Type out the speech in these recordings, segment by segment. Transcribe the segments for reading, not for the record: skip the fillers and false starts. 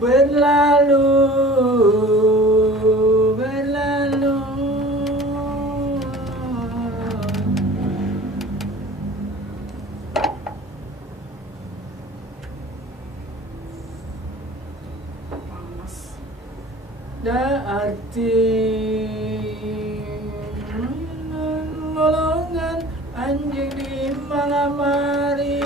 Berlalu, berlalu. Da arti golongan anjing di malam hari.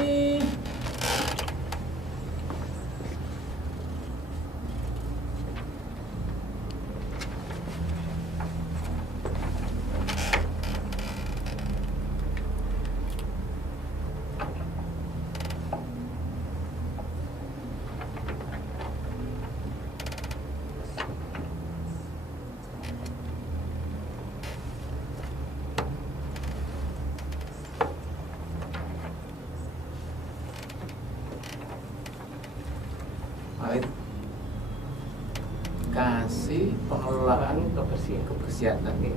Kasih pengelolaan kebersihan tadi.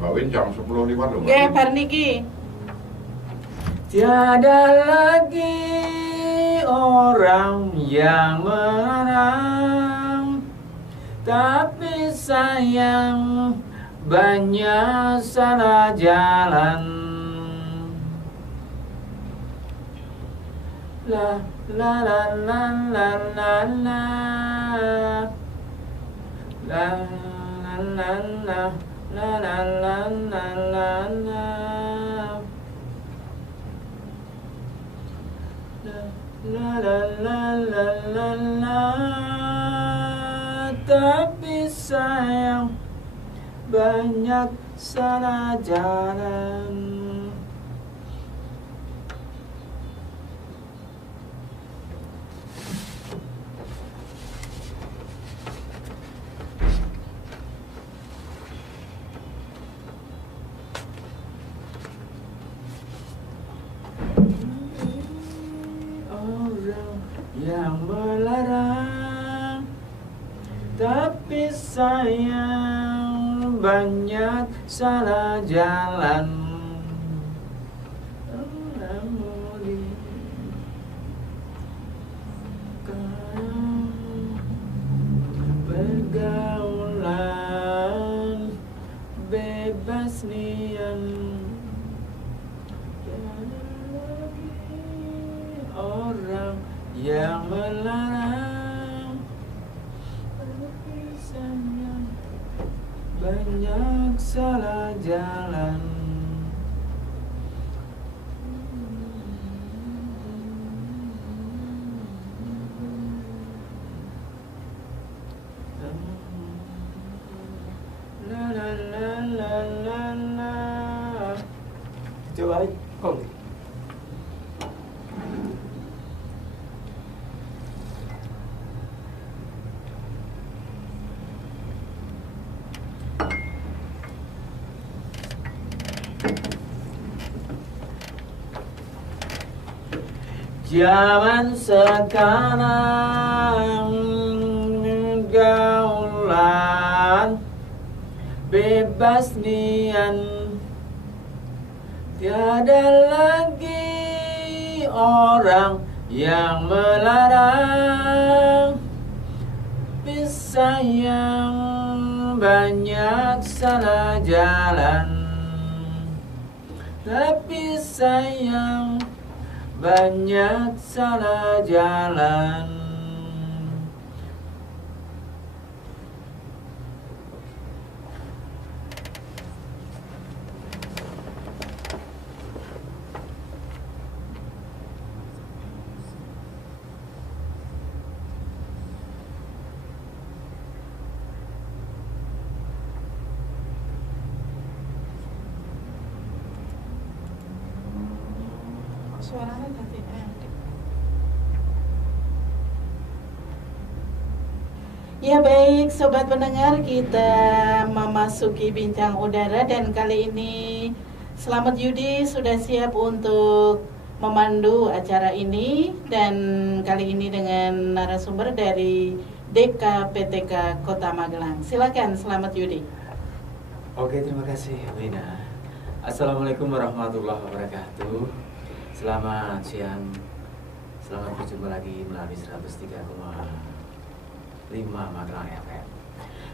Mbak Win jam 10 lewat loh. Nggih, bar niki. Tiada lagi orang yang melarang, tapi sayang banyak salah jalan. La la la la la la la la la la la. La la la la la la. La la la la la la. Tapi sayang banyak salah jalan. Yang melarang, tapi sayang banyak salah jalan. Pergaulan bebas nian, orang yang melarang, tapi sayang banyak salah jalan. La la la la la la. Coba kong. Zaman sekarang gaulan bebas nian, tiada lagi orang yang melarang, tapi sayang banyak salah jalan, tapi sayang banyak salah jalan. suaranya tadi. Ya baik, sobat pendengar, kita memasuki bincang udara dan kali ini Selamat Yudi sudah siap untuk memandu acara ini dan kali ini dengan narasumber dari DKPTK Kota Magelang. Silakan Selamat Yudi. Oke, terima kasih Wina. Assalamualaikum warahmatullahi wabarakatuh. Selamat siang. Selamat berjumpa lagi melalui 103,5 Magelang FM.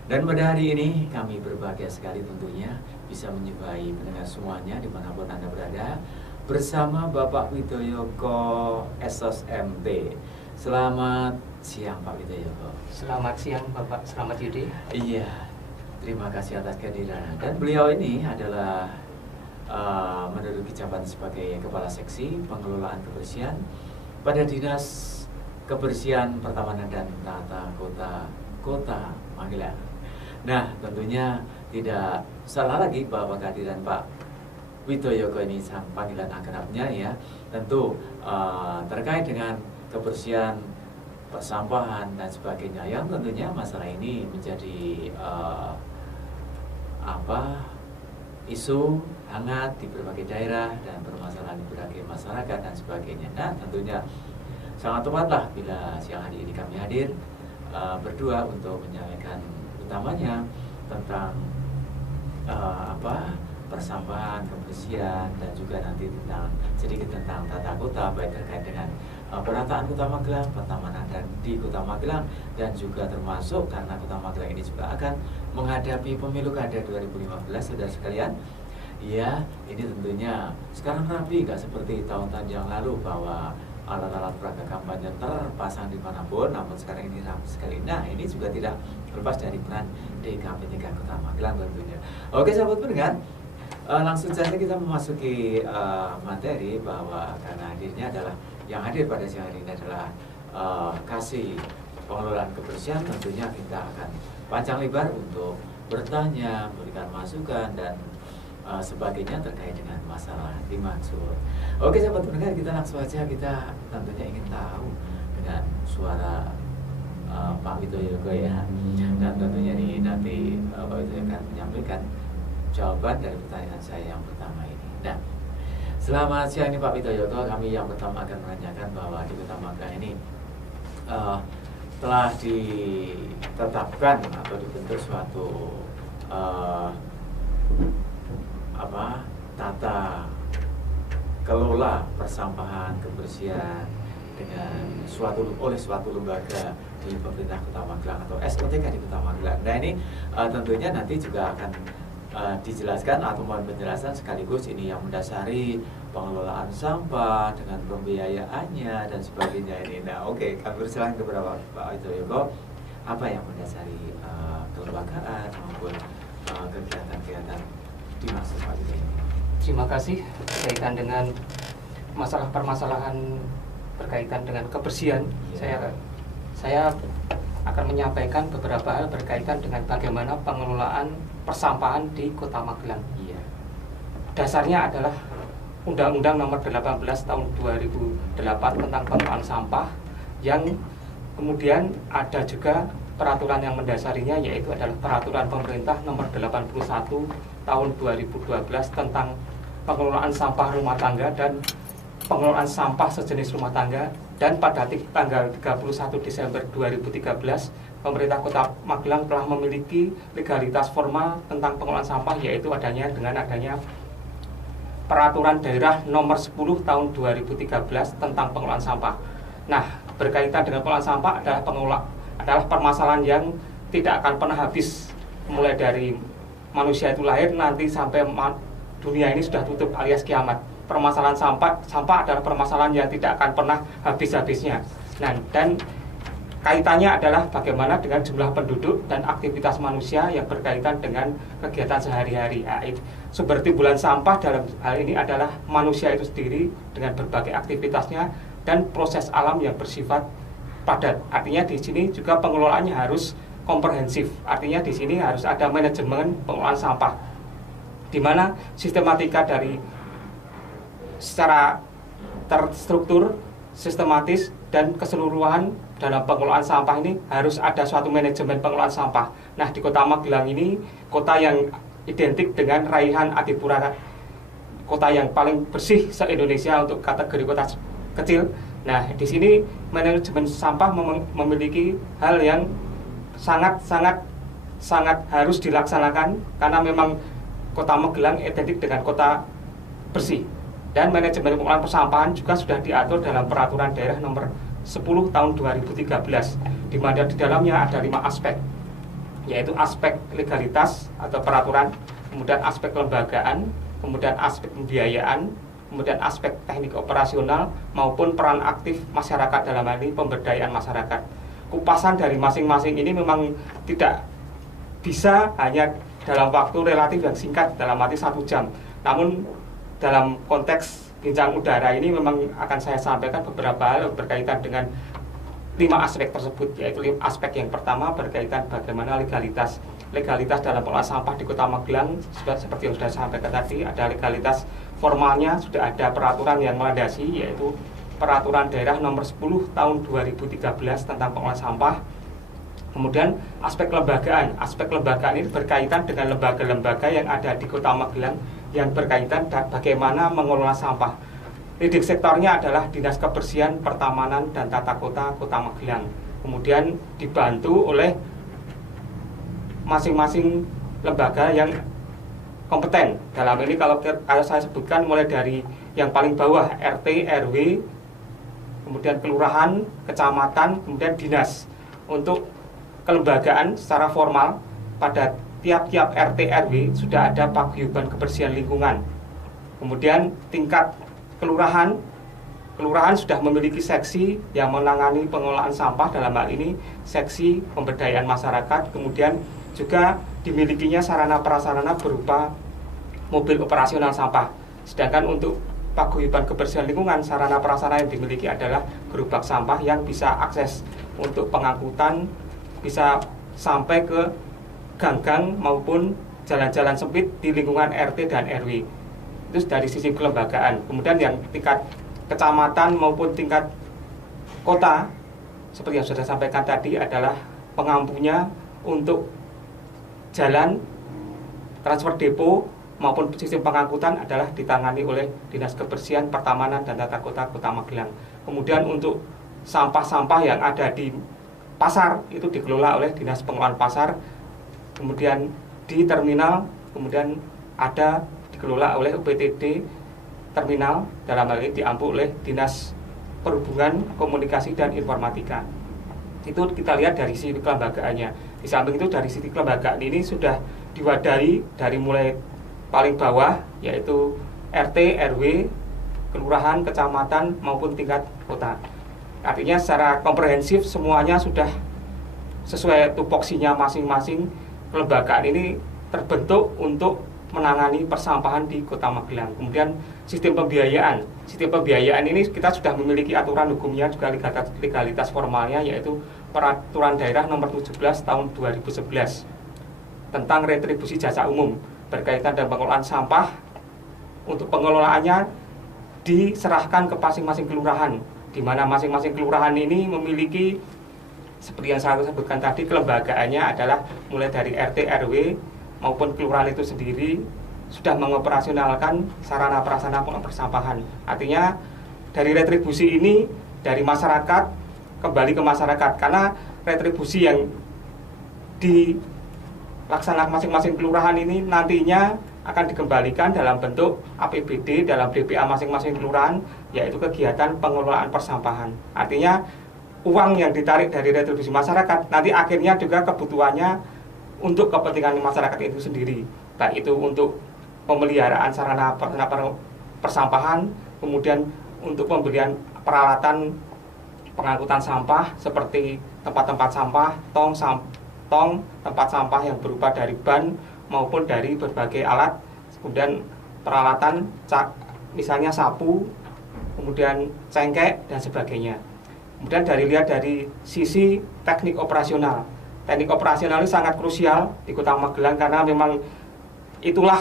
Dan pada hari ini kami berbahagia sekali tentunya bisa menjumpai pendengar semuanya dimanapun Anda berada bersama Bapak Widoyoko SOSMT. Selamat siang Pak Widoyoko. Selamat siang Bapak, selamat Yudi. Iya, terima kasih atas kehadiran. Dan beliau ini adalah menduduki jabatan sebagai Kepala Seksi Pengelolaan Kebersihan pada Dinas Kebersihan Pertamanan dan Tata Kota Magelang. Nah, tentunya tidak salah lagi bahwa kehadiran Pak Widoyoko ini panggilan akrabnya ya, tentu terkait dengan kebersihan, persampahan dan sebagainya, yang tentunya masalah ini menjadi isu hangat di berbagai daerah dan permasalahan di berbagai masyarakat dan sebagainya. Nah, tentunya sangat tepatlah bila siang hari ini kami hadir berdua untuk menyampaikan utamanya tentang persampahan, kebersihan dan juga nanti sedikit tentang tata kota, baik terkait dengan penataan Kota Magelang, pertamanan dan di Kota Magelang, dan juga termasuk karena Kota Magelang ini juga akan menghadapi pemilu kada 2015, saudara sekalian. Ya, ini tentunya sekarang rapi, nggak seperti tahun-tahun yang lalu bahwa alat-alat peraga kampanye terpasang dimanapun, namun sekarang ini rapi sekali. Nah, ini juga tidak lepas dari peran DKPTK Kota Magelang tentunya. Oke, sahabat pendengar, langsung saja kita memasuki materi, bahwa karena hadirnya adalah yang hadir pada siang hari ini adalah Kasih Pengelolaan Kebersihan, tentunya kita akan panjang lebar untuk bertanya, memberikan masukan dan sebagainya terkait dengan masalah dimaksud. Oke, sahabat pendengar, kita langsung saja, kita tentunya ingin tahu dengan suara Pak Widoyoko ya, dan tentunya nanti Pak Widoyoko akan menyampaikan jawaban dari pertanyaan saya yang pertama ini. Nah, selamat siang nih Pak Widoyoko. Kami yang pertama akan menanyakan bahwa di Kota Magelang ini telah ditetapkan atau dibentuk suatu tata kelola persampahan kebersihan oleh suatu lembaga di pemerintah Kota Magelang atau SOTK di Kota Magelang. Nah, ini tentunya nanti juga akan dijelaskan atau mohon penjelasan sekaligus ini yang mendasari pengelolaan sampah dengan pembiayaannya dan sebagainya ini. Nah, oke, kami persilakan kepada Pak Widoyoko, apa yang mendasari kelembagaan maupun kegiatan-kegiatan dimaksud Pak Widoyoko. Terima kasih. Berkaitan dengan masalah permasalahan berkaitan dengan kebersihan, saya akan menyampaikan beberapa hal berkaitan dengan bagaimana pengelolaan persampahan di Kota Magelang. Iya. Dasarnya adalah Undang-Undang Nomor 18 Tahun 2008 tentang pengelolaan sampah, yang kemudian ada juga peraturan yang mendasarinya, yaitu adalah Peraturan Pemerintah Nomor 81 Tahun 2012 tentang pengelolaan sampah rumah tangga dan pengelolaan sampah sejenis rumah tangga. Dan pada tanggal 31 Desember 2013, pemerintah Kota Magelang telah memiliki legalitas formal tentang pengelolaan sampah, yaitu adanya Peraturan Daerah Nomor 10 Tahun 2013 tentang pengelolaan sampah. Nah, berkaitan dengan pengelolaan sampah adalah permasalahan yang tidak akan pernah habis, mulai dari manusia itu lahir nanti sampai dunia ini sudah tutup alias kiamat. Permasalahan sampah adalah permasalahan yang tidak akan pernah habis-habisnya. Nah, dan kaitannya adalah bagaimana dengan jumlah penduduk dan aktivitas manusia yang berkaitan dengan kegiatan sehari-hari. Sumber timbulan sampah dalam hal ini adalah manusia itu sendiri dengan berbagai aktivitasnya dan proses alam yang bersifat padat. Artinya di sini juga pengelolaannya harus komprehensif. Artinya di sini harus ada manajemen pengelolaan sampah, di mana sistematika dari secara terstruktur, sistematis, dan keseluruhan dalam pengelolaan sampah ini harus ada suatu manajemen pengelolaan sampah. Nah, di Kota Magelang ini kota yang identik dengan raihan Adipura, kota yang paling bersih se-Indonesia untuk kategori kota kecil. Nah, di sini manajemen sampah memiliki hal yang sangat harus dilaksanakan karena memang Kota Magelang identik dengan kota bersih. Dan manajemen pengelolaan persampahan juga sudah diatur dalam Peraturan Daerah Nomor 10 Tahun 2013, di mana di dalamnya ada 5 aspek, yaitu aspek legalitas atau peraturan, kemudian aspek kelembagaan, kemudian aspek pembiayaan, kemudian aspek teknik operasional, maupun peran aktif masyarakat dalam hal ini pemberdayaan masyarakat. Kupasan dari masing-masing ini memang tidak bisa hanya dalam waktu relatif yang singkat, dalam arti 1 jam. Namun dalam konteks bincang udara ini memang akan saya sampaikan beberapa hal berkaitan dengan 5 aspek tersebut, yaitu aspek yang pertama berkaitan bagaimana legalitas dalam pengelolaan sampah di Kota Magelang. Seperti yang sudah saya sampaikan tadi, ada legalitas formalnya, sudah ada peraturan yang melandasi, yaitu Peraturan Daerah Nomor 10 Tahun 2013 tentang pengelolaan sampah. Kemudian aspek kelembagaan ini berkaitan dengan lembaga-lembaga yang ada di Kota Magelang yang berkaitan bagaimana mengelola sampah. Leading sektornya adalah Dinas Kebersihan, Pertamanan, dan Tata Kota Kota Magelang. Kemudian dibantu oleh masing-masing lembaga yang kompeten. Dalam ini kalau saya sebutkan mulai dari yang paling bawah RT, RW, kemudian kelurahan, kecamatan, kemudian dinas. Untuk kelembagaan secara formal pada tiap-tiap RT RW sudah ada paguyuban kebersihan lingkungan. Kemudian tingkat kelurahan sudah memiliki seksi yang menangani pengelolaan sampah, dalam hal ini seksi pemberdayaan masyarakat. Kemudian juga dimilikinya sarana prasarana berupa mobil operasional sampah. Sedangkan untuk paguyuban kebersihan lingkungan, sarana prasarana yang dimiliki adalah gerobak sampah yang bisa akses untuk pengangkutan, bisa sampai ke gang-gang maupun jalan-jalan sempit di lingkungan RT dan RW. Itu dari sisi kelembagaan. Kemudian yang tingkat kecamatan maupun tingkat kota, seperti yang sudah saya sampaikan tadi, adalah pengampunya untuk jalan, transfer depo maupun sistem pengangkutan adalah ditangani oleh Dinas Kebersihan, Pertamanan, dan Tata Kota Kota Magelang. Kemudian untuk sampah-sampah yang ada di pasar itu dikelola oleh Dinas Pengelolaan Pasar. Kemudian di terminal, kemudian ada dikelola oleh UPTD terminal, dalam hal ini diampu oleh Dinas Perhubungan, Komunikasi, dan Informatika. Itu kita lihat dari sisi kelembagaannya. Di samping itu dari sisi kelembagaan ini sudah diwadahi dari mulai paling bawah, yaitu RT, RW, kelurahan, kecamatan, maupun tingkat kota. Artinya secara komprehensif semuanya sudah sesuai tupoksinya masing-masing. Kelembagaan ini terbentuk untuk menangani persampahan di Kota Magelang. Kemudian sistem pembiayaan ini kita sudah memiliki aturan hukumnya, juga legalitas formalnya, yaitu Peraturan Daerah Nomor 17 Tahun 2011 tentang retribusi jasa umum berkaitan dengan pengelolaan sampah. Untuk pengelolaannya diserahkan ke masing-masing kelurahan, di mana masing-masing kelurahan ini memiliki, seperti yang saya sebutkan tadi, kelembagaannya adalah mulai dari RT, RW maupun kelurahan itu sendiri sudah mengoperasionalkan sarana prasarana persampahan. Artinya dari retribusi ini dari masyarakat kembali ke masyarakat, karena retribusi yang dilaksanakan masing-masing kelurahan ini nantinya akan dikembalikan dalam bentuk APBD dalam BPA masing-masing kelurahan, yaitu kegiatan pengelolaan persampahan. Artinya uang yang ditarik dari retribusi masyarakat nanti akhirnya juga kebutuhannya untuk kepentingan masyarakat itu sendiri, baik itu untuk pemeliharaan sarana persampahan, kemudian untuk pembelian peralatan pengangkutan sampah seperti tempat-tempat sampah, tong, tempat sampah yang berupa dari ban maupun dari berbagai alat, kemudian peralatan misalnya sapu, kemudian cengkeh, dan sebagainya. Kemudian lihat dari sisi teknik operasional. Teknik operasional ini sangat krusial di Kota Magelang karena memang itulah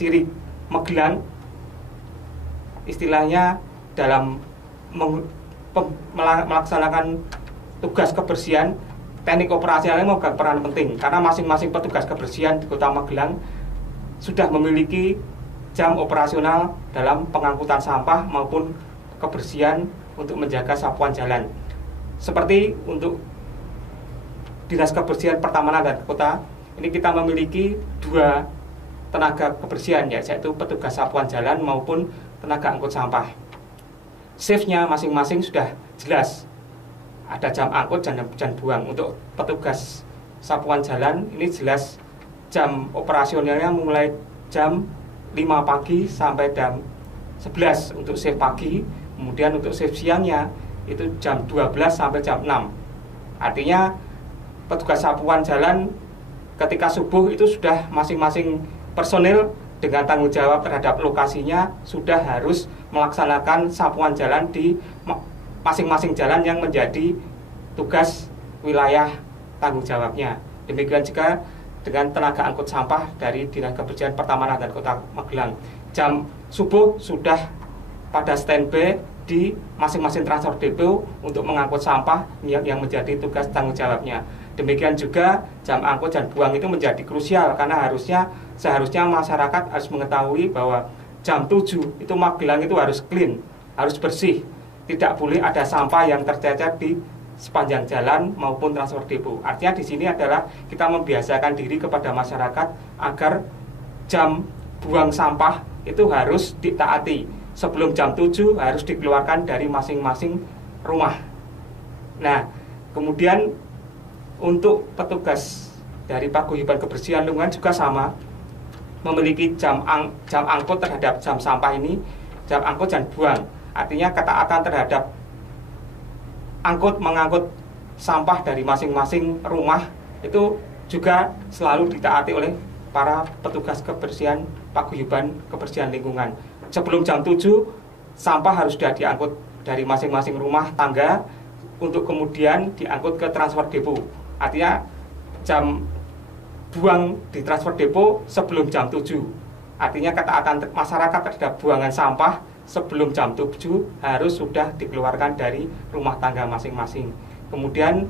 ciri Magelang. Istilahnya dalam melaksanakan tugas kebersihan, teknik operasionalnya memegang peran penting karena masing-masing petugas kebersihan di Kota Magelang sudah memiliki jam operasional dalam pengangkutan sampah maupun kebersihan untuk menjaga sapuan jalan. Seperti untuk Dinas Kebersihan Pertamanan dan Kota, ini kita memiliki 2 tenaga kebersihan, yaitu petugas sapuan jalan maupun tenaga angkut sampah. Shift-nya masing-masing sudah jelas. Ada jam angkut dan jam buang. Untuk petugas sapuan jalan ini jelas jam operasionalnya mulai jam 5 pagi sampai jam 11 untuk shift pagi. Kemudian untuk shift siangnya itu jam 12 sampai jam 6. Artinya petugas sapuan jalan ketika subuh itu sudah masing-masing personil dengan tanggung jawab terhadap lokasinya sudah harus melaksanakan sapuan jalan di masing-masing jalan yang menjadi tugas wilayah tanggung jawabnya. Demikian juga dengan tenaga angkut sampah dari Dinas Kebersihan Pertamanan dan Kota Magelang. Jam subuh sudah pada standby di masing-masing transfer depo untuk mengangkut sampah yang menjadi tugas tanggung jawabnya. Demikian juga jam angkut dan buang itu menjadi krusial karena seharusnya masyarakat harus mengetahui bahwa jam 7 itu Magelang itu harus clean, harus bersih. Tidak boleh ada sampah yang tercecer di sepanjang jalan maupun transfer depo. Artinya di sini adalah kita membiasakan diri kepada masyarakat agar jam buang sampah itu harus ditaati. Sebelum jam 7 harus dikeluarkan dari masing-masing rumah. Nah, kemudian untuk petugas dari Paguyuban Kebersihan Lingkungan juga sama, memiliki jam angkut terhadap jam sampah ini, jam angkut dan buang. Artinya ketaatan terhadap mengangkut sampah dari masing-masing rumah itu juga selalu ditaati oleh para petugas kebersihan Paguyuban Kebersihan Lingkungan. Sebelum jam 7 sampah harus sudah diangkut dari masing-masing rumah tangga untuk kemudian diangkut ke transfer depo. Artinya jam buang di transfer depo sebelum jam 7. Artinya ketaatan masyarakat terhadap buangan sampah sebelum jam 7 harus sudah dikeluarkan dari rumah tangga masing-masing. Kemudian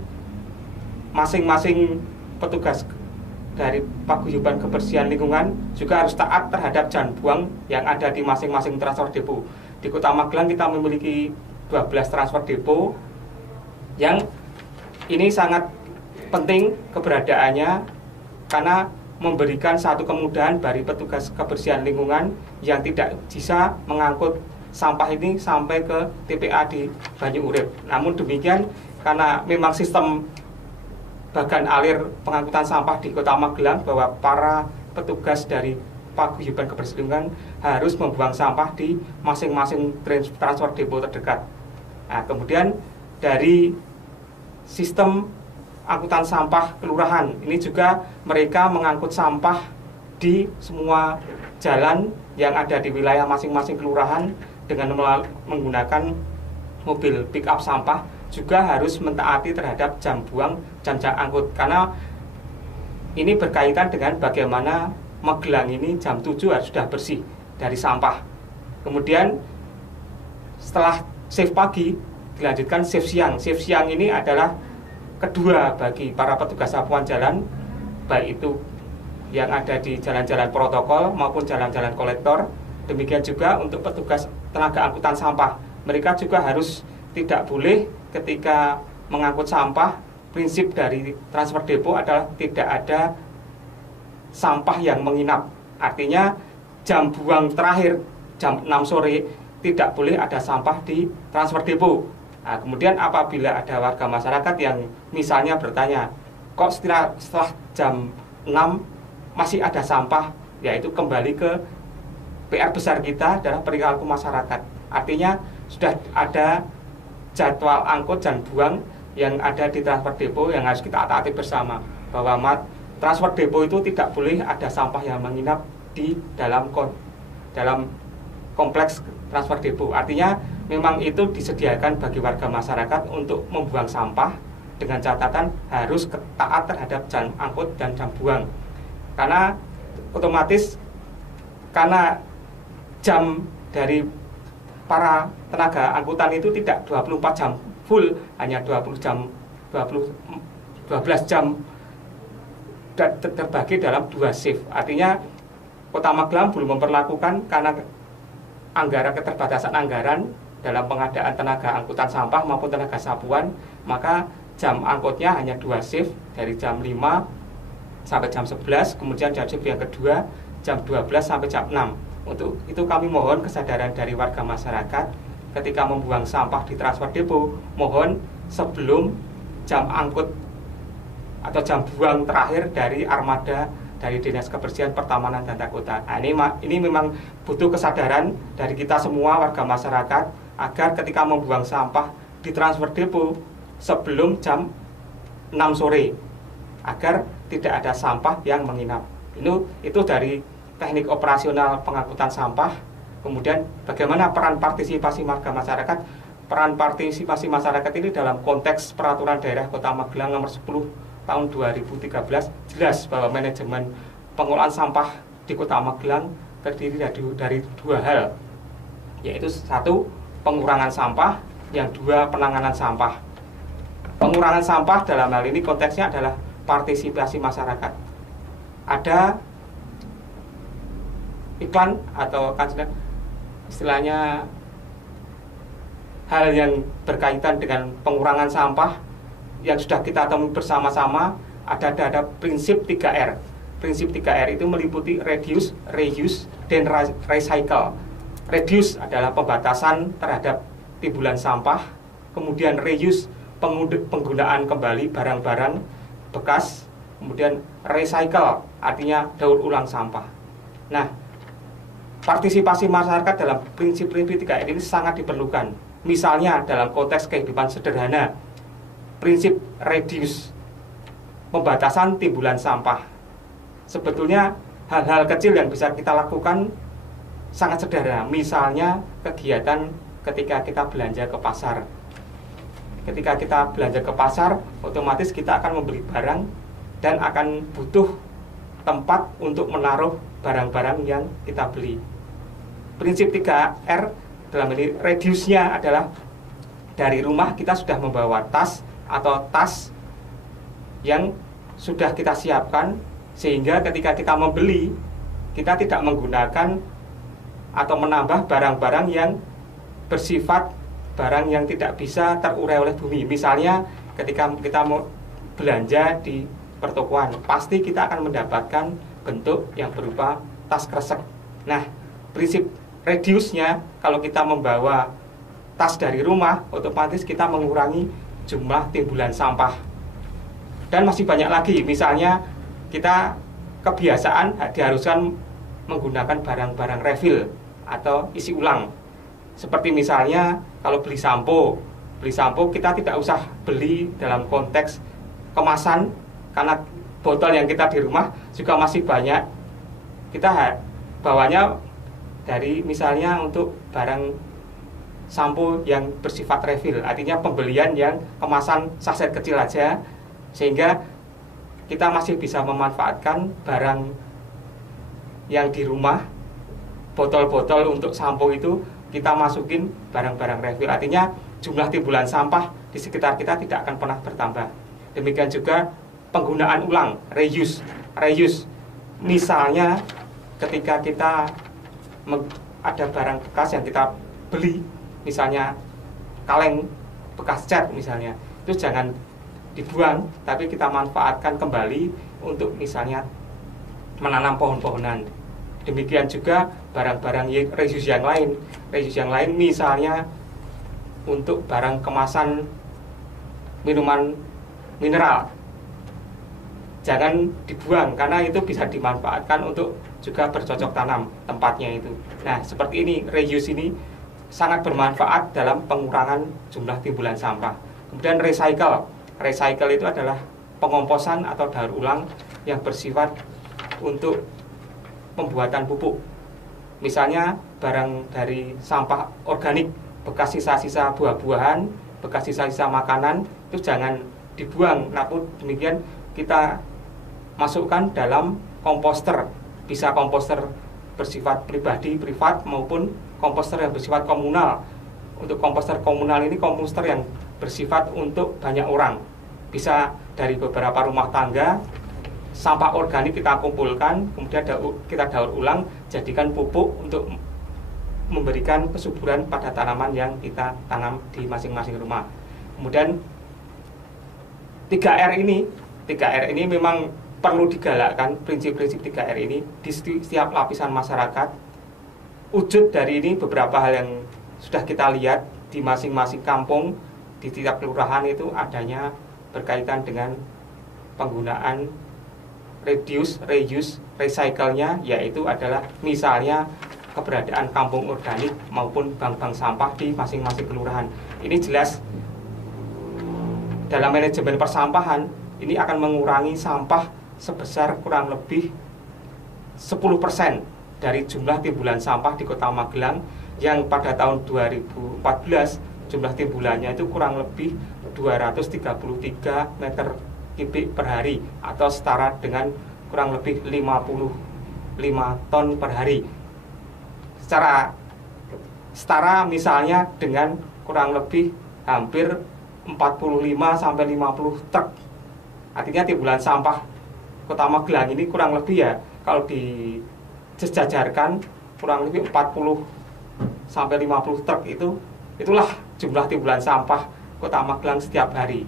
masing-masing petugas dari Paguyuban Kebersihan Lingkungan juga harus taat terhadap jam buang yang ada di masing-masing transfer depo. Di Kota Magelang kita memiliki 12 transfer depo yang ini sangat penting keberadaannya karena memberikan satu kemudahan bagi petugas kebersihan lingkungan yang tidak bisa mengangkut sampah ini sampai ke TPA di Banyu Urip. Namun demikian, karena memang sistem bagan alir pengangkutan sampah di Kota Magelang bahwa para petugas dari Paguyuban Kebersihan Lingkungan harus membuang sampah di masing-masing transfer depo terdekat. Nah, kemudian dari sistem angkutan sampah kelurahan ini juga mereka mengangkut sampah di semua jalan yang ada di wilayah masing-masing kelurahan dengan menggunakan mobil pick up sampah, juga harus mentaati terhadap jam buang, jam angkut, karena ini berkaitan dengan bagaimana Magelang ini jam 7 harus sudah bersih dari sampah. Kemudian setelah shift pagi dilanjutkan shift siang. Shift siang ini adalah kedua bagi para petugas sapuan jalan, baik itu yang ada di jalan-jalan protokol maupun jalan-jalan kolektor. Demikian juga untuk petugas tenaga angkutan sampah, mereka juga harus tidak boleh ketika mengangkut sampah. Prinsip dari transfer depo adalah tidak ada sampah yang menginap. Artinya jam buang terakhir jam 6 sore tidak boleh ada sampah di transfer depo. Nah, kemudian apabila ada warga masyarakat yang misalnya bertanya, kok setelah jam 6 masih ada sampah, yaitu kembali ke PR besar kita adalah perilaku masyarakat. Artinya sudah ada jadwal angkut dan buang yang ada di transfer depo yang harus kita taati bersama, bahwa transfer depo itu tidak boleh ada sampah yang menginap di dalam kompleks transfer depo. Artinya memang itu disediakan bagi warga masyarakat untuk membuang sampah dengan catatan harus taat terhadap jam angkut dan jam buang. Karena otomatis karena jam dari para tenaga angkutan itu tidak 24 jam full, hanya 12 jam terbagi dalam 2 shift. Artinya Kota Magelang belum memperlakukan karena keterbatasan anggaran dalam pengadaan tenaga angkutan sampah maupun tenaga sapuan, maka jam angkutnya hanya 2 shift, dari jam 5 sampai jam 11, kemudian jam shift yang kedua jam 12 sampai jam 6. Untuk itu kami mohon kesadaran dari warga masyarakat ketika membuang sampah di transfer depo, mohon sebelum jam angkut atau jam buang terakhir dari armada dari Dinas Kebersihan Pertamanan dan Tata Kota. Nah, ini memang butuh kesadaran dari kita semua warga masyarakat agar ketika membuang sampah di transfer depo sebelum jam 6 sore agar tidak ada sampah yang menginap. Itu dari teknik operasional pengangkutan sampah. Kemudian bagaimana peran partisipasi warga masyarakat? Peran partisipasi masyarakat ini dalam konteks peraturan daerah Kota Magelang nomor 10 tahun 2013 jelas bahwa manajemen pengolahan sampah di Kota Magelang terdiri dari 2 hal, yaitu 1, pengurangan sampah, yang 2, penanganan sampah. Pengurangan sampah dalam hal ini konteksnya adalah partisipasi masyarakat. Ada iklan atau istilahnya hal yang berkaitan dengan pengurangan sampah yang sudah kita temui bersama-sama. Ada prinsip 3R. Prinsip 3R itu meliputi reduce, reuse, dan recycle. Reduce adalah pembatasan terhadap timbulan sampah, kemudian reuse, penggunaan kembali barang-barang bekas, kemudian recycle artinya daur ulang sampah. Nah, partisipasi masyarakat dalam prinsip-prinsip 3R ini sangat diperlukan. Misalnya dalam konteks kehidupan sederhana, prinsip reduce, pembatasan timbulan sampah. Sebetulnya hal-hal kecil yang bisa kita lakukan sangat sederhana. Misalnya kegiatan ketika kita belanja ke pasar. Ketika kita belanja ke pasar, otomatis kita akan membeli barang dan akan butuh tempat untuk menaruh barang-barang yang kita beli. Prinsip 3R dalam ini reduce-nya adalah dari rumah kita sudah membawa tas atau tas yang sudah kita siapkan, sehingga ketika kita membeli kita tidak menggunakan atau menambah barang-barang yang bersifat barang yang tidak bisa terurai oleh bumi. Misalnya ketika kita mau belanja di pertokoan, pasti kita akan mendapatkan bentuk yang berupa tas kresek. Nah, prinsip reduce-nya, kalau kita membawa tas dari rumah, otomatis kita mengurangi jumlah timbulan sampah. Dan masih banyak lagi, misalnya kita kebiasaan diharuskan menggunakan barang-barang refill atau isi ulang. Seperti misalnya kalau beli sampo kita tidak usah beli dalam konteks kemasan, karena botol yang kita di rumah juga masih banyak. Kita bawanya dari misalnya untuk barang sampo yang bersifat refill, artinya pembelian yang kemasan saset kecil aja, sehingga kita masih bisa memanfaatkan barang yang di rumah. Botol-botol untuk sampo itu kita masukin barang-barang refill, artinya jumlah timbulan sampah di sekitar kita tidak akan pernah bertambah. Demikian juga penggunaan ulang, reuse. Misalnya ketika kita ada barang bekas yang kita beli, misalnya kaleng bekas cat misalnya, itu jangan dibuang, tapi kita manfaatkan kembali untuk misalnya menanam pohon-pohonan. Demikian juga barang-barang reuse yang lain, misalnya untuk barang kemasan minuman mineral, jangan dibuang karena itu bisa dimanfaatkan untuk juga bercocok tanam tempatnya itu. Nah, seperti ini, reuse ini sangat bermanfaat dalam pengurangan jumlah timbulan sampah. Kemudian recycle itu adalah pengomposan atau daur ulang yang bersifat untuk pembuatan pupuk. Misalnya barang dari sampah organik, bekas sisa-sisa buah-buahan, bekas sisa-sisa makanan, itu jangan dibuang, namun demikian kita masukkan dalam komposter. Bisa komposter bersifat pribadi, privat, maupun komposter yang bersifat komunal. Untuk komposter komunal ini komposter yang bersifat untuk banyak orang. Bisa dari beberapa rumah tangga, sampah organik kita kumpulkan, kemudian kita daur ulang, jadikan pupuk untuk memberikan kesuburan pada tanaman yang kita tanam di masing-masing rumah. Kemudian 3R ini memang perlu digalakkan, prinsip-prinsip 3R ini di setiap lapisan masyarakat. Wujud dari ini beberapa hal yang sudah kita lihat di masing-masing kampung, di setiap kelurahan itu adanya berkaitan dengan penggunaan reduce, reuse, recycle-nya, yaitu adalah misalnya keberadaan kampung organik maupun bank-bank sampah di masing-masing kelurahan. Ini jelas dalam manajemen persampahan ini akan mengurangi sampah sebesar kurang lebih 10% dari jumlah timbulan sampah di Kota Magelang yang pada tahun 2014 jumlah timbulannya itu kurang lebih 233 meter kubik per hari atau setara dengan kurang lebih 55 ton per hari. Secara setara misalnya dengan kurang lebih hampir 45 sampai 50 truk. Artinya timbulan sampah Kota Magelang ini kurang lebih ya kalau disejajarkan kurang lebih 40 sampai 50 truk itulah jumlah timbulan sampah Kota Magelang setiap hari.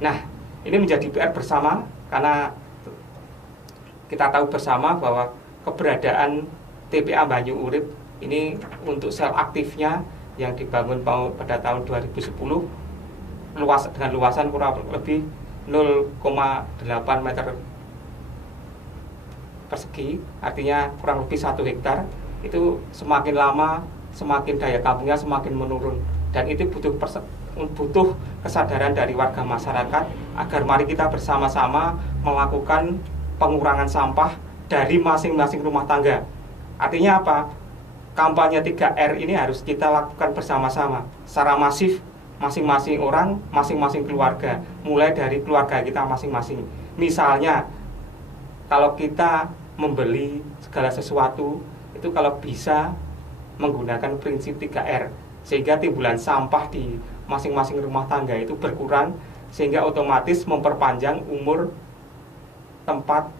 Nah, ini menjadi PR bersama karena kita tahu bersama bahwa keberadaan TPA Banyu Urip ini untuk sel aktifnya yang dibangun pada tahun 2010 dengan luasan kurang lebih 0,8 meter persegi, artinya kurang lebih 1 hektar. Itu semakin lama semakin daya tampungnya semakin menurun, dan itu butuh kesadaran dari warga masyarakat agar mari kita bersama-sama melakukan pengurangan sampah dari masing-masing rumah tangga. Artinya apa? Kampanye 3R ini harus kita lakukan bersama-sama secara masif, masing-masing orang, masing-masing keluarga, mulai dari keluarga kita masing-masing. Misalnya kalau kita membeli segala sesuatu itu kalau bisa menggunakan prinsip 3R, sehingga timbulan sampah di masing-masing rumah tangga itu berkurang, sehingga otomatis memperpanjang umur tempat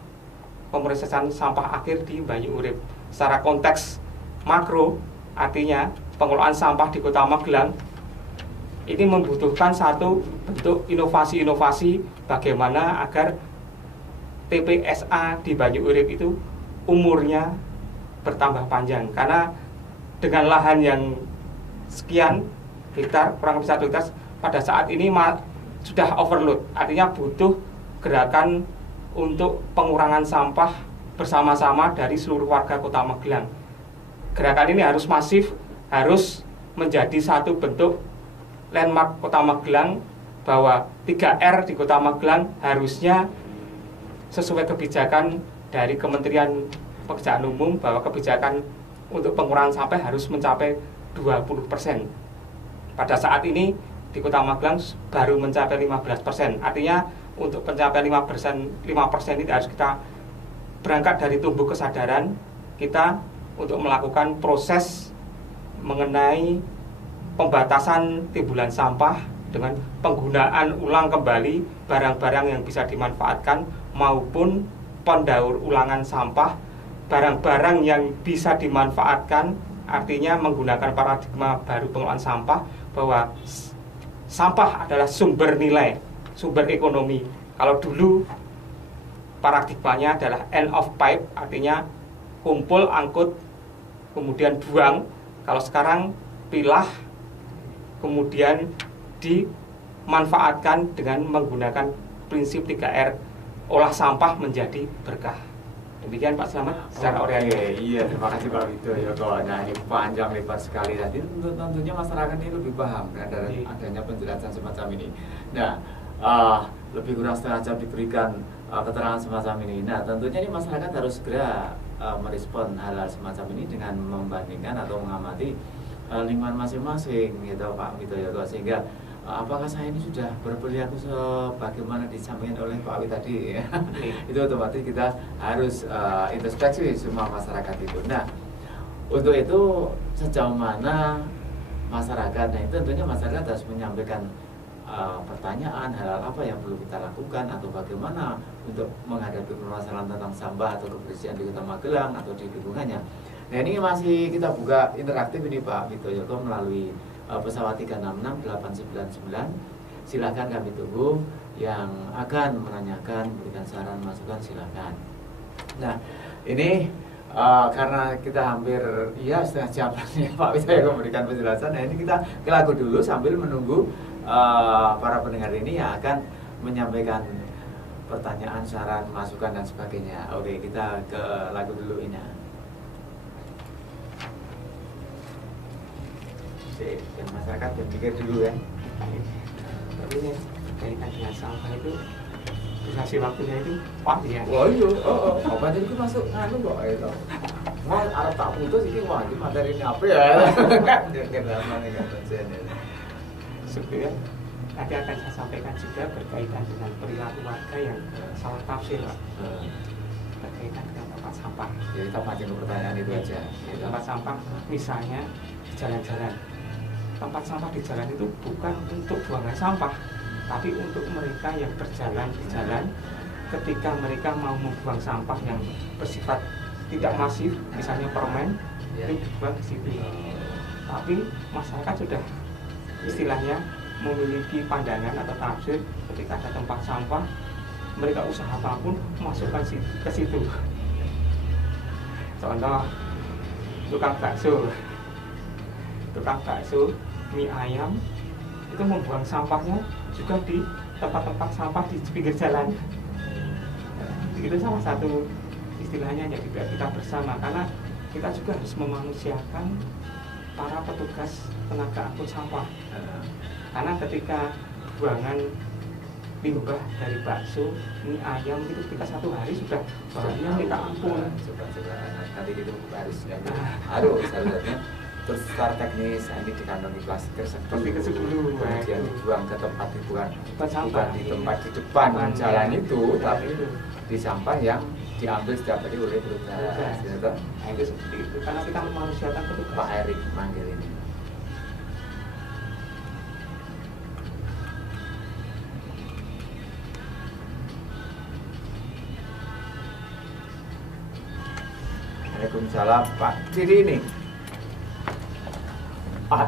pemrosesan sampah akhir di Banyu Urip. Secara konteks makro, artinya pengelolaan sampah di Kota Magelang ini membutuhkan satu bentuk inovasi-inovasi bagaimana agar TPSA di Banyu Urip itu umurnya bertambah panjang, karena dengan lahan yang sekian hektar, kurang lebih 1 hektar, pada saat ini sudah overload, artinya butuh gerakan untuk pengurangan sampah bersama-sama dari seluruh warga Kota Magelang. Gerakan ini harus masif, harus menjadi satu bentuk landmark Kota Magelang bahwa 3R di Kota Magelang harusnya sesuai kebijakan dari Kementerian Pekerjaan Umum bahwa kebijakan untuk pengurangan sampah harus mencapai 20%. Pada saat ini di Kota Magelang baru mencapai 15%. Artinya untuk mencapai 5% ini harus kita berangkat dari tumbuh kesadaran kita untuk melakukan proses mengenai pembatasan timbulan sampah dengan penggunaan ulang kembali barang-barang yang bisa dimanfaatkan maupun pendaur ulangan sampah. Barang-barang yang bisa dimanfaatkan artinya menggunakan paradigma baru pengelolaan sampah bahwa sampah adalah sumber nilai, sumber ekonomi. Kalau dulu paradigmanya adalah end of pipe, artinya kumpul, angkut, kemudian buang. Kalau sekarang pilah, kemudian dimanfaatkan dengan menggunakan prinsip 3R, olah sampah menjadi berkah. Demikian Pak Slamet secara orientasi. Iya, terima kasih Pak Widodo. Nah, ini panjang lebar sekali. Tadi tentunya masyarakat ini lebih paham kan dari adanya penjelasan semacam ini. Nah, lebih kurang setengah jam diberikan keterangan semacam ini. Nah, tentunya ini masyarakat harus segera merespon hal-hal semacam ini dengan membandingkan atau mengamati lingkungan masing-masing, gitu Pak Widodo, sehingga apakah saya ini sudah berperilaku sebagaimana disampaikan oleh Pak Wi tadi ya? Itu otomatis kita harus introspeksi semua masyarakat itu. Nah, untuk itu sejauh mana masyarakat, nah itu tentunya masyarakat harus menyampaikan pertanyaan hal-hal apa yang perlu kita lakukan atau bagaimana untuk menghadapi permasalahan tentang sampah atau kebersihan di Kota Magelang atau di lingkungannya. Nah ini masih kita buka interaktif ini Pak Vito Yoko melalui pesawat 366899. Silahkan kami tunggu yang akan menanyakan, memberikan saran, masukan silahkan. Nah ini karena kita hampir setengah jam ya Pak Vito Yoko memberikan penjelasan. Nah ini kita ke lagu dulu sambil menunggu para pendengar ini yang akan menyampaikan pertanyaan, saran, masukan dan sebagainya. Oke, kita ke lagu dulu ini. Dan masyarakat berpikir dulu ya. Tapi ini kaitan dengan sampah itu durasi waktunya itu panjang. Wah iya, apa tadi itu masuk nganu kok itu. Mau arep tak putus iki wah iki materi ini apa ya? Kita mana enggak Sebetulnya nanti akan saya sampaikan juga berkaitan dengan perilaku warga yang salah tafsir Pak. Berkaitan dengan tempat sampah. Jadi kita pancing ke pertanyaan itu aja. Tempat sampah misalnya di jalan-jalan. Tempat sampah di jalan itu bukan untuk buangan sampah, tapi untuk mereka yang berjalan di jalan ketika mereka mau membuang sampah yang bersifat tidak masif, misalnya permen, itu dibuang di situ. Tapi masyarakat sudah istilahnya memiliki pandangan atau tafsir ketika ada tempat sampah, mereka usaha apapun masukkan ke situ. Contoh tukang bakso, mie ayam itu membuang sampahnya juga di tempat-tempat sampah di pinggir jalan. Itu salah satu istilahnya yang juga kita bersama, karena kita juga harus memanusiakan para petugas tenaga angkut sampah. Karena ketika buangan limbah dari bakso, mie ayam itu kita satu hari sudah bahannya minta ampun. Coba nanti itu harus harusnya terus secara teknis ini dikantongi plastik dulu, kemudian dibuang ke tempat bukan di tempat di depan jalan itu, tapi di sampah yang diambil setiap hari oleh petugas. Nah itu seperti itu, karena kita memanusiakan petugas. Pak Erik manggil ini. Waalaikumsalam Pak. Jadi ini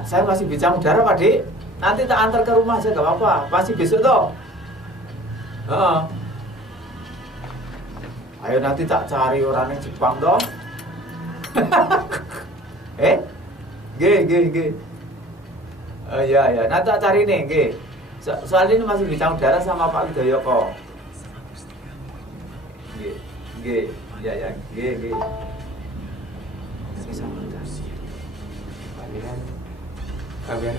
saya masih bincang udara Pak Dik. Nanti tak antar ke rumah aja gak apa-apa. Pasti besok toh. Ayo nanti tak cari orang yang Jepang toh. G. Ya. Nanti tak cari nih, G. Soal ini masih bincang udara sama Pak Widoyoko. G. Ya. G. Bisa mudah. Panggilan Kabian.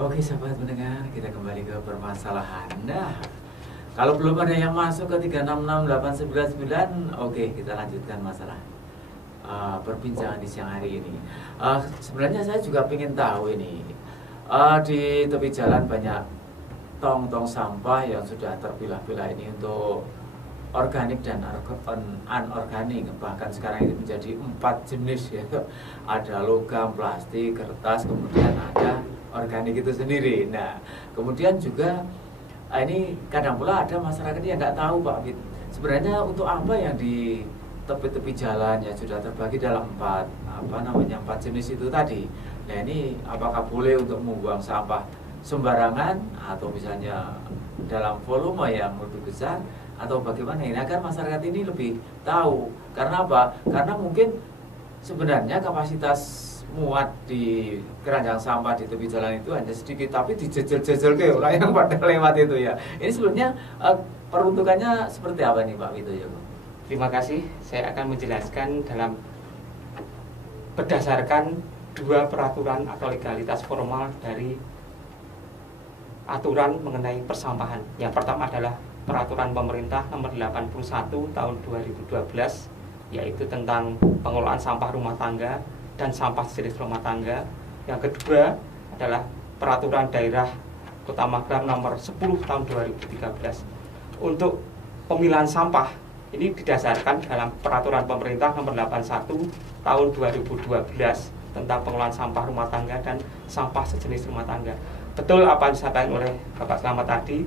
Oke sahabat pendengar, kita kembali ke permasalahan. Nah, kalau belum ada yang masuk ke 366899, oke kita lanjutkan masalah perbincangan di siang hari ini. Sebenarnya saya juga ingin tahu ini, di tepi jalan banyak tong-tong sampah yang sudah terpilah-pilah ini untuk organik dan anorganik. Bahkan sekarang ini menjadi 4 jenis ya. Ada logam, plastik, kertas, kemudian ada organik itu sendiri. Nah, kemudian juga ini kadang pula ada masyarakat yang nggak tahu Pak Fit, sebenarnya untuk apa yang di tepi-tepi jalan yang sudah terbagi dalam 4 jenis itu tadi. Nah ini apakah boleh untuk membuang sampah sembarangan atau misalnya dalam volume yang lebih besar atau bagaimana ini agar masyarakat ini lebih tahu. Karena apa? Karena mungkin sebenarnya kapasitas muat di keranjang sampah di tepi jalan itu hanya sedikit, tapi dijejel-jejel ke orang yang pada lewat itu ya. Ini sebenarnya peruntukannya seperti apa nih Pak Widoyo? Terima kasih, saya akan menjelaskan berdasarkan dua peraturan atau legalitas formal dari aturan mengenai persampahan. Yang pertama adalah peraturan pemerintah nomor 81 tahun 2012, yaitu tentang pengelolaan sampah rumah tangga dan sampah sejenis rumah tangga. Yang kedua adalah peraturan daerah Kota Magelang nomor 10 tahun 2013. Untuk pemilahan sampah ini didasarkan dalam peraturan pemerintah nomor 81 tahun 2012 tentang pengelolaan sampah rumah tangga dan sampah sejenis rumah tangga. Betul apa yang disampaikan oleh Bapak Slamet tadi,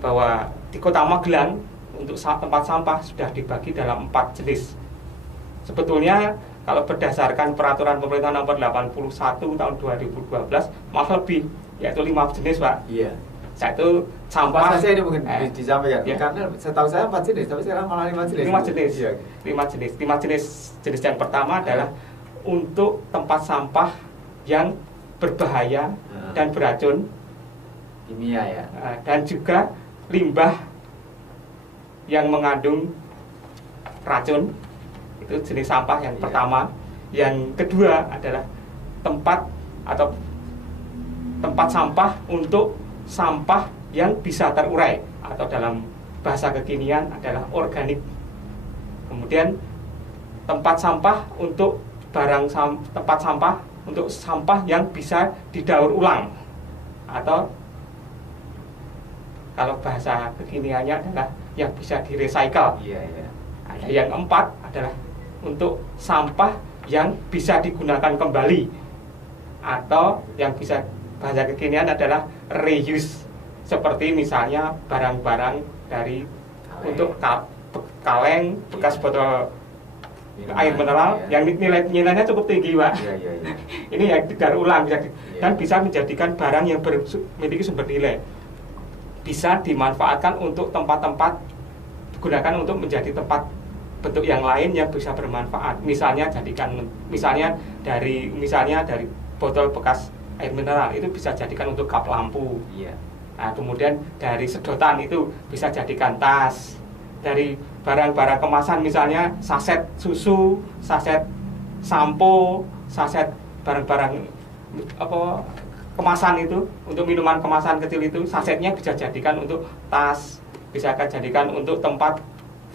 bahwa di Kota Magelang untuk tempat sampah sudah dibagi dalam 4 jenis. Sebetulnya kalau berdasarkan peraturan pemerintah nomor 81 tahun 2012 malah lebih, yaitu 5 jenis, Pak. Iya. Satu sampah saja ini mungkin disampaikan. Ya. Karena setahu saya 4 jenis, tapi sekarang malah 5 jenis. 5 jenis. Iya. 5 jenis. 5 jenis. Jenis yang pertama adalah untuk tempat sampah yang berbahaya dan beracun, kimia ya. dan juga limbah yang mengandung racun. Itu jenis sampah yang pertama. Yang kedua adalah tempat sampah untuk sampah yang bisa terurai, atau dalam bahasa kekinian adalah organik. Kemudian tempat sampah untuk tempat sampah untuk sampah yang bisa didaur ulang, atau kalau bahasa kekiniannya adalah yang bisa di-recycle. Iya. Ada yang keempat adalah untuk sampah yang bisa digunakan kembali, atau yang bisa bahasa kekinian adalah reuse, seperti misalnya barang-barang dari untuk kaleng bekas botol air mineral yang nilainya cukup tinggi, Pak. Iya. Ini yang didaur ulang dan bisa menjadikan barang yang memiliki sumber nilai, bisa dimanfaatkan untuk tempat-tempat, digunakan untuk menjadi tempat bentuk yang lain yang bisa bermanfaat. Misalnya dari botol bekas air mineral itu bisa jadikan untuk kap lampu. Iya. Nah, kemudian dari sedotan itu bisa jadikan tas. Dari barang-barang kemasan misalnya saset susu, saset sampo, saset barang-barang kemasan itu, untuk minuman kemasan kecil itu, sasetnya bisa jadikan untuk tas, bisa jadikan untuk tempat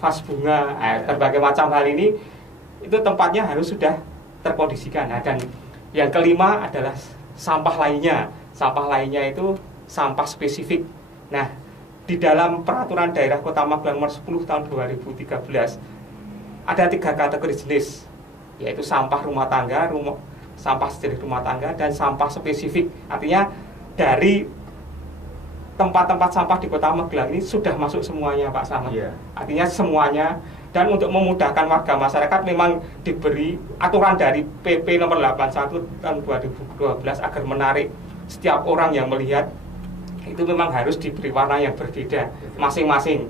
vas bunga. Berbagai macam hal ini itu tempatnya harus sudah terkondisikan. Nah, dan yang kelima adalah sampah lainnya. Sampah lainnya itu sampah spesifik. Nah, di dalam peraturan daerah Kota Magelang nomor 10 tahun 2013 ada 3 kategori jenis, yaitu sampah rumah tangga, sampah sejenis rumah tangga, dan sampah spesifik. Artinya dari tempat-tempat sampah di Kota Magelang ini sudah masuk semuanya, Pak Slamet. Iya. Artinya semuanya. Dan untuk memudahkan warga masyarakat memang diberi aturan dari PP nomor 81 tahun 2012 agar menarik setiap orang yang melihat itu memang harus diberi warna yang berbeda masing-masing.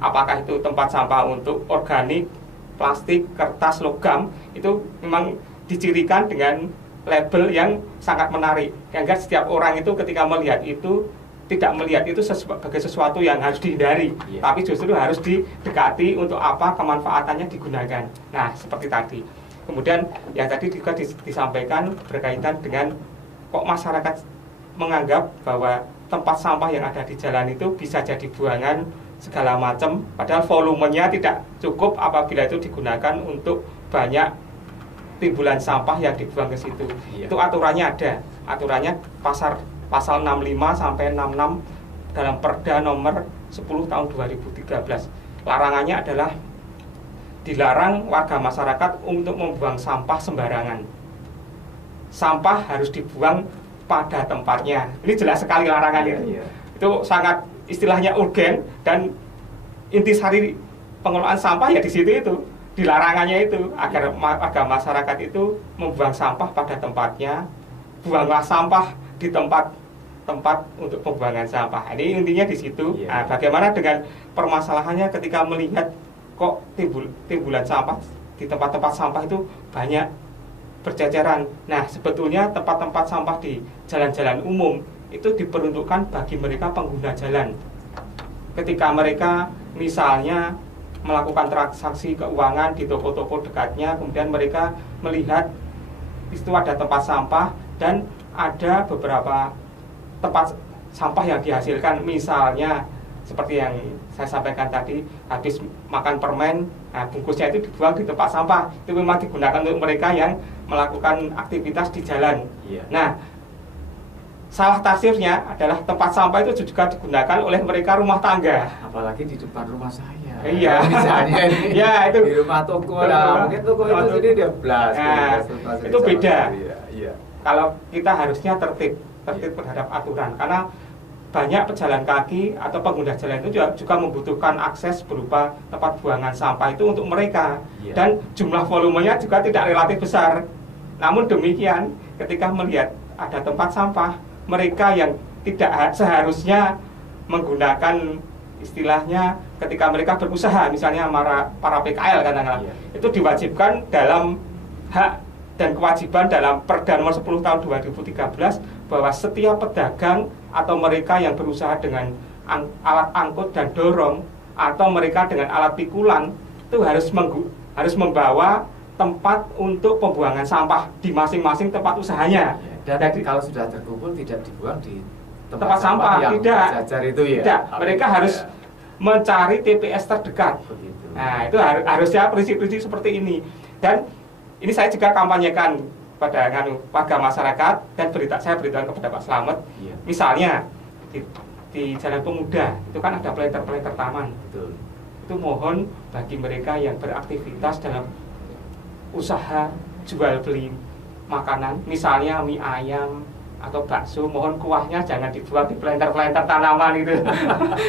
Apakah itu tempat sampah untuk organik, plastik, kertas, logam, itu memang dicirikan dengan label yang sangat menarik. Sehingga setiap orang itu ketika melihat itu tidak melihat itu sebagai sesuatu yang harus dihindari, tapi justru harus didekati untuk apa kemanfaatannya digunakan. Nah, seperti tadi. Kemudian yang tadi juga disampaikan berkaitan dengan kok masyarakat menganggap bahwa tempat sampah yang ada di jalan itu bisa jadi buangan segala macam, padahal volumenya tidak cukup apabila itu digunakan untuk banyak timbulan sampah yang dibuang ke situ. Itu aturannya ada. Aturannya pasal 65 sampai 66 dalam Perda nomor 10 tahun 2013. Larangannya adalah dilarang warga masyarakat untuk membuang sampah sembarangan. Sampah harus dibuang pada tempatnya. Ini jelas sekali larangan itu. Itu sangat istilahnya urgen, dan intisari pengelolaan sampah ya di situ itu, di larangannya itu, agar warga masyarakat itu membuang sampah pada tempatnya. Buanglah sampah di tempat untuk pembuangan sampah. Ini intinya di situ. Nah, bagaimana dengan permasalahannya ketika melihat kok timbulan sampah di tempat-tempat sampah itu banyak berceceran. Nah, sebetulnya tempat-tempat sampah di jalan-jalan umum itu diperuntukkan bagi mereka pengguna jalan. Ketika mereka misalnya melakukan transaksi keuangan di toko-toko dekatnya, kemudian mereka melihat itu ada tempat sampah dan ada beberapa tempat sampah yang dihasilkan, misalnya seperti yang saya sampaikan tadi, habis makan permen, nah bungkusnya itu dibuang di tempat sampah. Itu memang digunakan untuk mereka yang melakukan aktivitas di jalan. Nah, salah tafsirnya adalah tempat sampah itu juga digunakan oleh mereka rumah tangga. Apalagi di depan rumah saya. Iya. Misalnya ini ya, itu di rumah toko lah. Mungkin toko itu sendiri dia blast. Nah, itu beda. Iya. Kalau kita harusnya tertib terhadap aturan, karena banyak pejalan kaki atau pengguna jalan itu juga membutuhkan akses berupa tempat buangan sampah itu untuk mereka. Dan jumlah volumenya juga tidak relatif besar. Namun demikian, ketika melihat ada tempat sampah, mereka yang tidak seharusnya menggunakan istilahnya ketika mereka berusaha, misalnya para PKL katakanlah, itu diwajibkan dalam hak dan kewajiban dalam Perda nomor 10 tahun 2013 bahwa setiap pedagang atau mereka yang berusaha dengan alat angkut dan dorong atau mereka dengan alat pikulan itu harus membawa tempat untuk pembuangan sampah di masing-masing tempat usahanya. Dan jadi, kalau sudah terkumpul tidak dibuang di tempat sampah yang tidak. Jajar itu ya. Tidak, mereka harus mencari TPS terdekat. Begitu. Nah, itu harusnya prinsip-prinsip seperti ini. Dan ini saya juga kampanyekan pada warga masyarakat dan saya beritahu kepada Pak Slamet. Misalnya di Jalan Pemuda itu kan ada planter-planter taman. Betul. Itu mohon bagi mereka yang beraktivitas dalam usaha jual beli makanan, misalnya mie ayam atau bakso, mohon kuahnya jangan dibuat di planter-planter tanaman itu.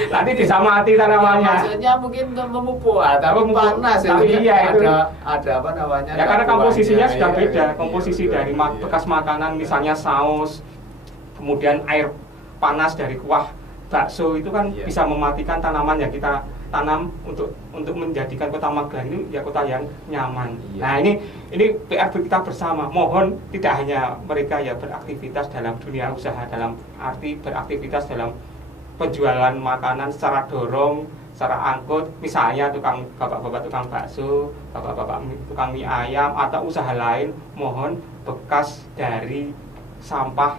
Nanti bisa mati tanamannya. Maksudnya mungkin memupuk, tapi panas tapi itu. Iya, itu ada apa namanya? Ya karena komposisinya sudah beda. Iya, Komposisi iya, dari bekas makanan, misalnya saus, kemudian air panas dari kuah bakso itu kan bisa mematikan tanaman yang kita tanam untuk menjadikan Kota Magelang ini ya kota yang nyaman. Nah, ini PR kita bersama. Mohon tidak hanya mereka ya beraktivitas dalam dunia usaha, dalam arti beraktivitas dalam penjualan makanan secara dorong, secara angkut, misalnya bapak-bapak tukang bakso, bapak-bapak tukang mie ayam atau usaha lain, mohon bekas dari sampah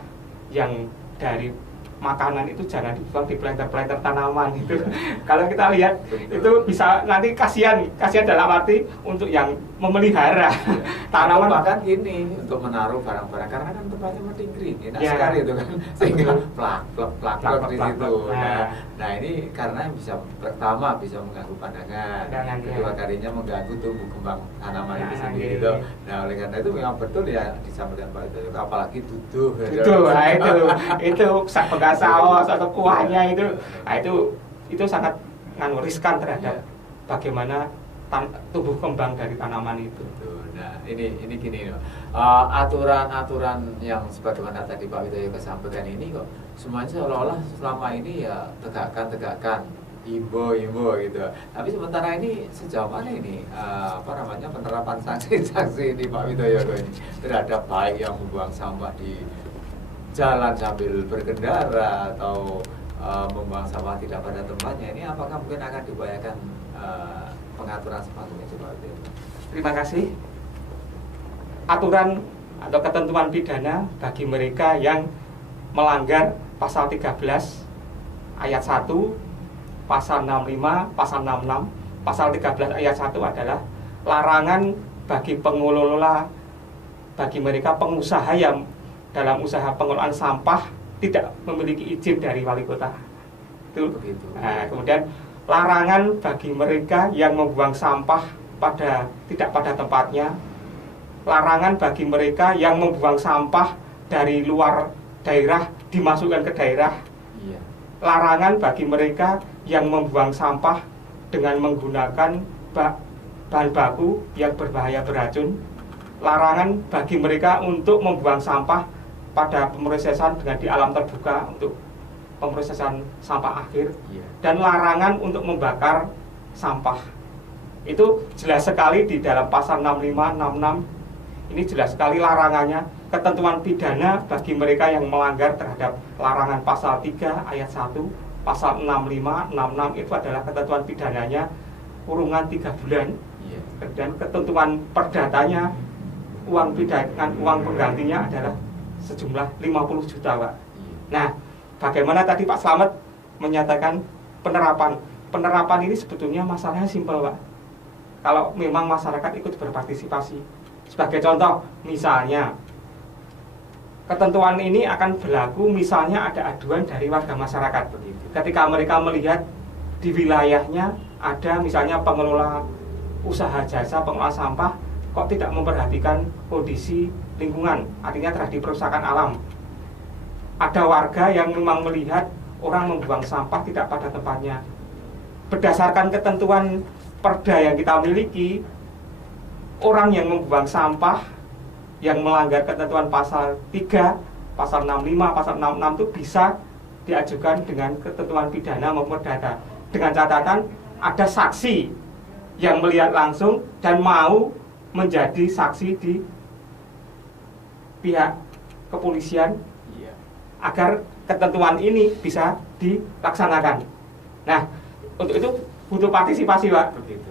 yang dari makanan itu jangan dibuang di planter-planter tanaman itu. Kalau kita lihat itu bisa nanti kasihan dalam arti untuk yang memelihara tanaman. Bahkan gini untuk menaruh barang-barang karena kan tempatnya metingkring, enak sekali itu kan, sehingga plak di situ. Nah ini karena pertama bisa mengganggu pandangan, kedua kalinya mengganggu tumbuh kembang tanaman itu sendiri itu. Nah oleh karena itu memang betul ya disampaikan Pak itu, apalagi duduh. Itu sak bekas saus atau kuahnya itu, nah itu sangat riskan terhadap bagaimana tumbuh kembang dari tanaman itu. Nah ini gini loh, aturan-aturan yang sebagaimana tadi Pak Widoyo sampaikan ini kok semuanya seolah-olah selama ini ya tegakkan, imbo gitu. Tapi sementara ini sejauh mana ini penerapan sanksi ini Pak Widoyo ini terhadap baik yang membuang sampah di jalan sambil berkendara atau membuang sampah tidak pada tempatnya, ini apakah mungkin akan diupayakan pengaturan semacam itu Pak Widoyo? Terima kasih. Aturan atau ketentuan pidana bagi mereka yang melanggar pasal 13 ayat 1, pasal 65, pasal 66, pasal 13 ayat 1 adalah larangan bagi pengelola, bagi mereka pengusaha yang dalam usaha pengelolaan sampah tidak memiliki izin dari wali kota. Itu. Nah, kemudian larangan bagi mereka yang membuang sampah tidak pada tempatnya. Larangan bagi mereka yang membuang sampah dari luar daerah dimasukkan ke daerah. Larangan bagi mereka yang membuang sampah dengan menggunakan bahan baku yang berbahaya beracun. Larangan bagi mereka untuk membuang sampah pada pemrosesan dengan di alam terbuka untuk pemrosesan sampah akhir, dan larangan untuk membakar sampah. Itu jelas sekali di dalam pasal 65, 66. Ini jelas sekali larangannya, ketentuan pidana bagi mereka yang melanggar terhadap larangan pasal 3 ayat 1, pasal 65, 66 itu adalah ketentuan pidananya kurungan 3 bulan. Dan ketentuan perdatanya uang pidana, uang penggantinya adalah sejumlah 50 juta, Pak. Nah, bagaimana tadi Pak Slamet menyatakan penerapan ini sebetulnya masalahnya simpel, Pak. Kalau memang masyarakat ikut berpartisipasi. Sebagai contoh, misalnya ketentuan ini akan berlaku misalnya ada aduan dari warga masyarakat. Ketika mereka melihat di wilayahnya ada misalnya pengelola usaha jasa pengelola sampah kok tidak memperhatikan kondisi lingkungan, artinya terjadi perusakan alam. Ada warga yang memang melihat orang membuang sampah tidak pada tempatnya. Berdasarkan ketentuan perda yang kita miliki, orang yang membuang sampah yang melanggar ketentuan pasal 3, pasal 65, pasal 66 itu bisa diajukan dengan ketentuan pidana maupun perdata. Dengan catatan ada saksi yang melihat langsung dan mau menjadi saksi di pihak kepolisian agar ketentuan ini bisa dilaksanakan. Nah, untuk itu butuh partisipasi, Pak.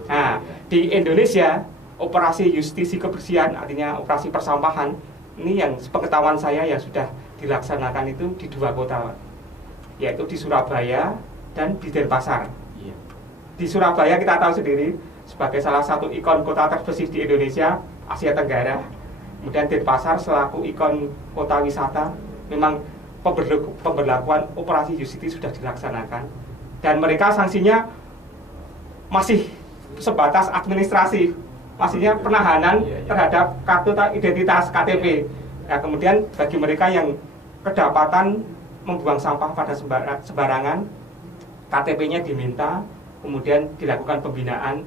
Nah, di Indonesia operasi justisi kebersihan, artinya operasi persampahan, ini yang sepengetahuan saya yang sudah dilaksanakan itu di 2 kota, yaitu di Surabaya dan di Denpasar. Di Surabaya kita tahu sendiri sebagai salah satu ikon kota terbersih di Indonesia, Asia Tenggara. Kemudian Denpasar selaku ikon kota wisata, memang pemberlakuan operasi justisi sudah dilaksanakan. Dan mereka sanksinya masih sebatas administrasi, maksudnya penahanan terhadap kartu identitas KTP. Nah, kemudian bagi mereka yang kedapatan membuang sampah pada sembarangan, KTP-nya diminta, kemudian dilakukan pembinaan,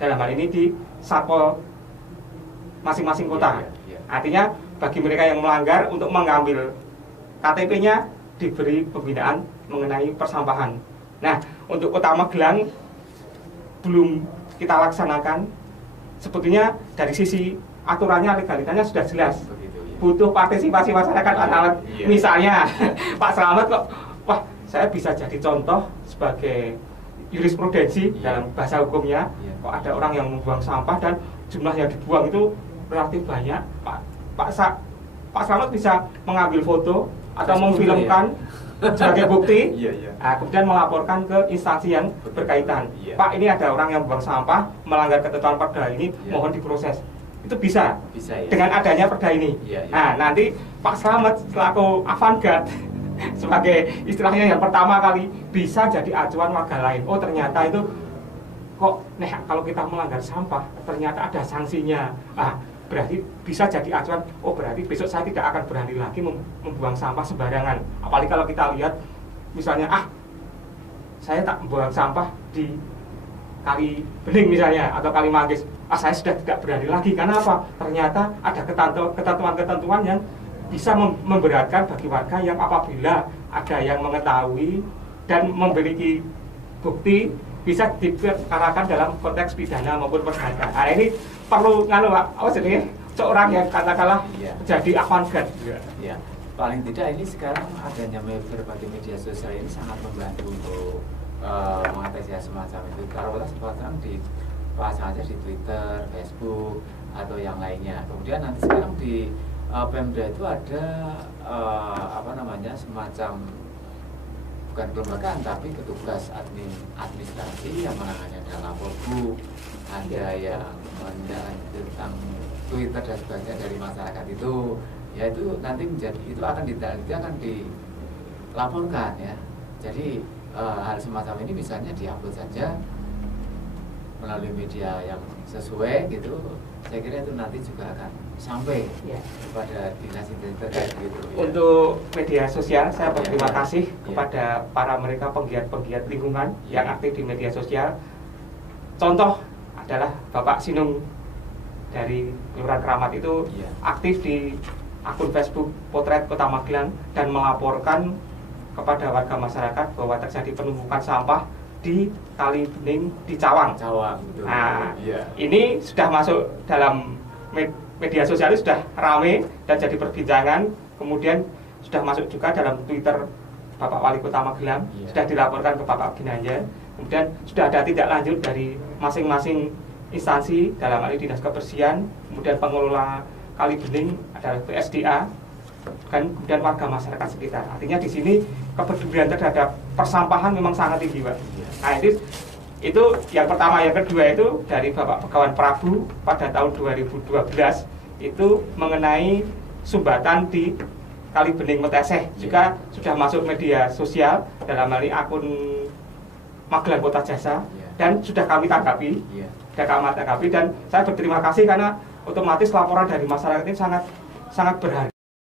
dalam hal ini di Satpol masing-masing kota. Artinya bagi mereka yang melanggar untuk mengambil KTP-nya diberi pembinaan mengenai persampahan. Nah, untuk Kota Magelang belum kita laksanakan. Sebetulnya dari sisi aturannya, legalitasnya sudah jelas. Butuh partisipasi masyarakat. Misalnya Pak Slamet kok, wah saya bisa jadi contoh sebagai jurisprudensi dalam bahasa hukumnya. Kok ada orang yang membuang sampah dan jumlah yang dibuang itu relatif banyak. Pak Slamet bisa mengambil foto atau memfilmkan sebagai bukti, nah, kemudian melaporkan ke instansi yang berkaitan. Pak, ini ada orang yang buang sampah melanggar ketentuan perda ini, mohon diproses. Itu bisa dengan adanya perda ini. Nah, nanti Pak Slamet selaku avant-garde sebagai istilahnya yang pertama kali bisa jadi acuan warga lain. Oh, ternyata itu kok kalau kita melanggar sampah ternyata ada sanksinya. Berarti bisa jadi acuan, oh berarti besok saya tidak akan berani lagi membuang sampah sembarangan. Apalagi kalau kita lihat misalnya, saya tak membuang sampah di Kali Bening misalnya, atau Kali Manggis, saya sudah tidak berani lagi. Karena apa? Ternyata ada ketentuan-ketentuan yang bisa memberatkan bagi warga yang apabila ada yang mengetahui dan memiliki bukti bisa diperkarakan dalam konteks pidana maupun perdata. Nah, ini perlu Pak, jadi seorang yang katakanlah jadi avant-garde. Paling tidak ini sekarang adanya berbagai media sosial ini sangat membantu untuk mengatasi semacam itu. Kalau kita sekarang dipasang aja di Twitter, Facebook atau yang lainnya. Kemudian nanti sekarang di Pemda itu ada semacam bukan kelembagaan tapi petugas administrasi yang menangani ada lapor bu, ada yang menangani tentang Twitter dan sebagainya dari masyarakat itu, ya itu nanti itu akan dilaporkan ya. Jadi hal semacam ini misalnya diupload saja melalui media yang sesuai gitu, saya kira itu nanti juga akan sampai kepada dinas terkait gitu. Untuk media sosial saya berterima kasih kepada para mereka penggiat lingkungan yang aktif di media sosial. Contoh adalah Bapak Sinung dari Kelurahan Keramat itu aktif di akun Facebook Potret Kota Magelang dan melaporkan kepada warga masyarakat bahwa terjadi penumpukan sampah di Kali Bening di Cawang. Nah, ini sudah masuk dalam media sosial, sudah ramai dan jadi perbincangan. Kemudian sudah masuk juga dalam Twitter Bapak Wali Kota Magelang, sudah dilaporkan ke Bapak Ginanjar. Kemudian sudah ada tindak lanjut dari masing-masing instansi dalam hal ini dinas kebersihan, kemudian pengelola Kali Bening adalah BSDA dan kemudian warga masyarakat sekitar. Artinya di sini kepedulian terhadap persampahan memang sangat tinggi, Pak. Nah, itu yang pertama. Yang kedua itu dari Bapak Pegawan Prabu pada tahun 2012 itu mengenai sumbatan di Kali Bening Meteseh, juga sudah masuk media sosial dalam hal ini akun Magelang Kota Jasa, dan sudah kami tanggapi, dan saya berterima kasih karena otomatis laporan dari masyarakat ini sangat berharga.